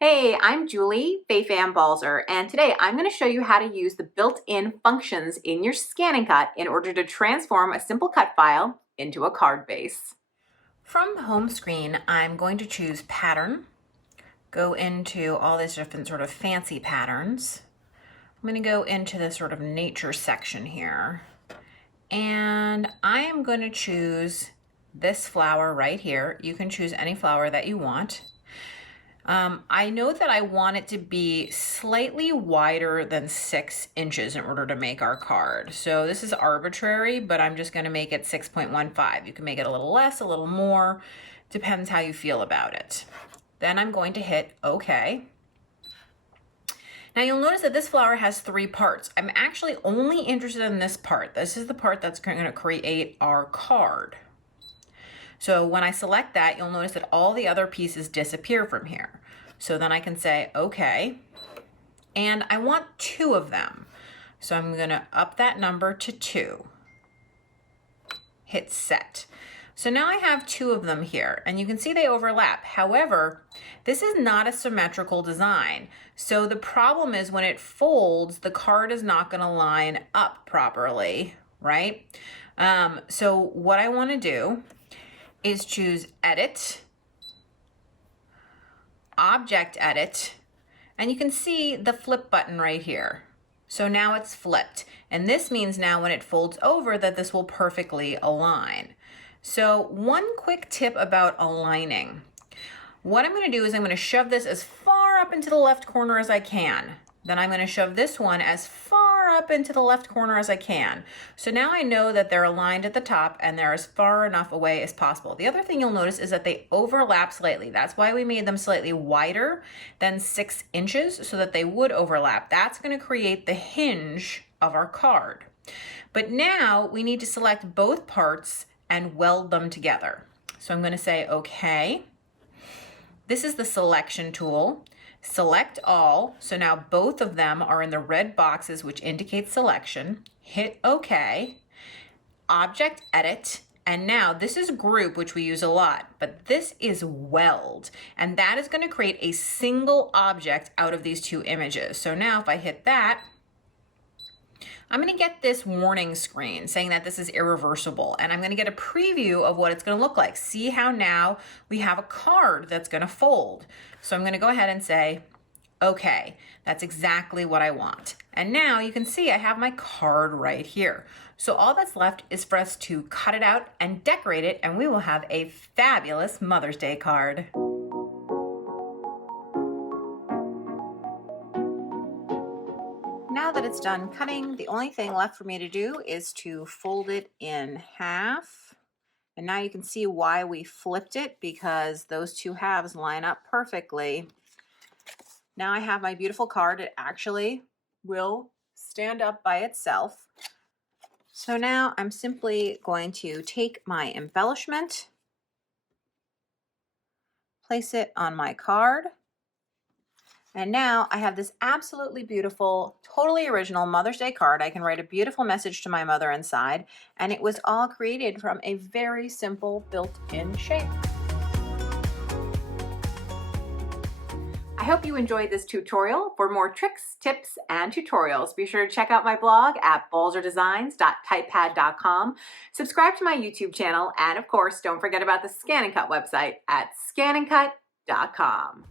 Hey, I'm Julie, Fei-Fan Balzer, and today I'm going to show you how to use the built-in functions in your ScanNCut in order to transform a simple cut file into a card base. From the home screen, I'm going to choose Pattern, go into all these different sort of fancy patterns. I'm going to go into the sort of nature section here, and I am going to choose this flower right here. You can choose any flower that you want. I know that I want it to be slightly wider than 6 inches in order to make our card. So this is arbitrary, but I'm just going to make it 6.15. You can make it a little less, a little more, depends how you feel about it. Then I'm going to hit OK. Now you'll notice that this flower has 3 parts. I'm actually only interested in this part. This is the part that's going to create our card. So when I select that, you'll notice that all the other pieces disappear from here. So then I can say, okay, and I want 2 of them. So I'm gonna up that number to 2. Hit set. So now I have 2 of them here, and you can see they overlap. However, this is not a symmetrical design. So the problem is when it folds, the card is not gonna line up properly, right? So what I wanna do is choose Edit, Object Edit, and you can see the flip button right here. So now it's flipped, and this means now when it folds over that this will perfectly align. So one quick tip about aligning. What I'm going to do is I'm going to shove this as far up into the left corner as I can. Then I'm going to shove this one as far up into the left corner as I can. So now I know that they're aligned at the top and they're as far enough away as possible. The other thing you'll notice is that they overlap slightly. That's why we made them slightly wider than 6 inches so that they would overlap. That's going to create the hinge of our card. But now we need to select both parts and weld them together. So I'm going to say okay. This is the selection tool. Select all, so now both of them are in the red boxes which indicate selection. Hit OK, Object Edit, and now this is Group, which we use a lot, but this is Weld, and that is going to create a single object out of these 2 images. So now if I hit that, I'm going to get this warning screen saying that this is irreversible, and I'm going to get a preview of what it's going to look like. See how now we have a card that's going to fold. So I'm going to go ahead and say, okay, that's exactly what I want. And now you can see I have my card right here. So all that's left is for us to cut it out and decorate it, and we will have a fabulous Mother's Day card. Now that it's done cutting, the only thing left for me to do is to fold it in half. And now you can see why we flipped it, because those 2 halves line up perfectly. Now I have my beautiful card. It actually will stand up by itself. So now I'm simply going to take my embellishment, place it on my card. And now I have this absolutely beautiful, totally original Mother's Day card. I can write a beautiful message to my mother inside, and it was all created from a very simple built-in shape. I hope you enjoyed this tutorial. For more tricks, tips, and tutorials, be sure to check out my blog at balzerdesigns.typepad.com. Subscribe to my YouTube channel, and of course, don't forget about the ScanNCut website at ScanNCut.com.